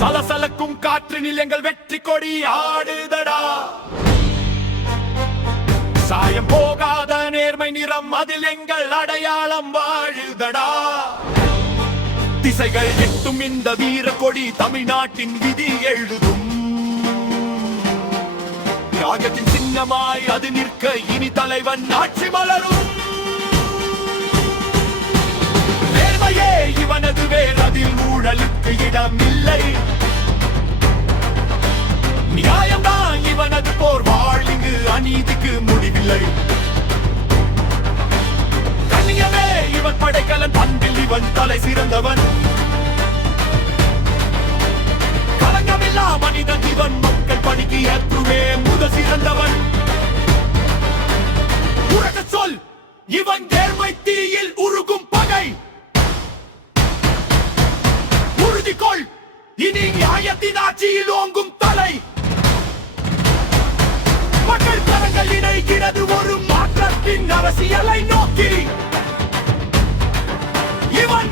சலசலக்கும் காற்றினில் எங்கள் வெற்றி கொடி ஆடுதடா. சாயம் போகாத நேர்மை நிறம் அதில் எங்கள் அடையாளம் வாழுதடா. திசைகள் எட்டும் இந்த வீர கொடி தமிழ்நாட்டின் விதி எழுதும். தியாகத்தின் சின்னமாய் அது நிற்க இனி தலைவன் ஆட்சி மலரும். நேர்மையே இவனது வேர், அதில் ஊழலுக்கு இடம் இல்லை. நியாயம்தான் இவனது போர் வாழ், இங்கு அநீதிக்கு முடிவில்லை. கண்ணியமே இவன் படைக்கலன், பண்பில் இவன் தலை சிறந்தவன். கலங்கமில்லா மனிதன் இவன், மக்கள் பணிக்கு ஏற்றுவே முத சிறந்தவன். உறக்க சொல், இவன் நேர்மை தீயில் உருகும் பகை. உறுதிக்கொள், இனி நியாயத்தின் ஆட்சியில் ஓங்கும் தலை. மக்கள் கரங்கள் இணைகிறது ஒரு மாற்றத்தின் அரசியலை நோக்கி. இவன்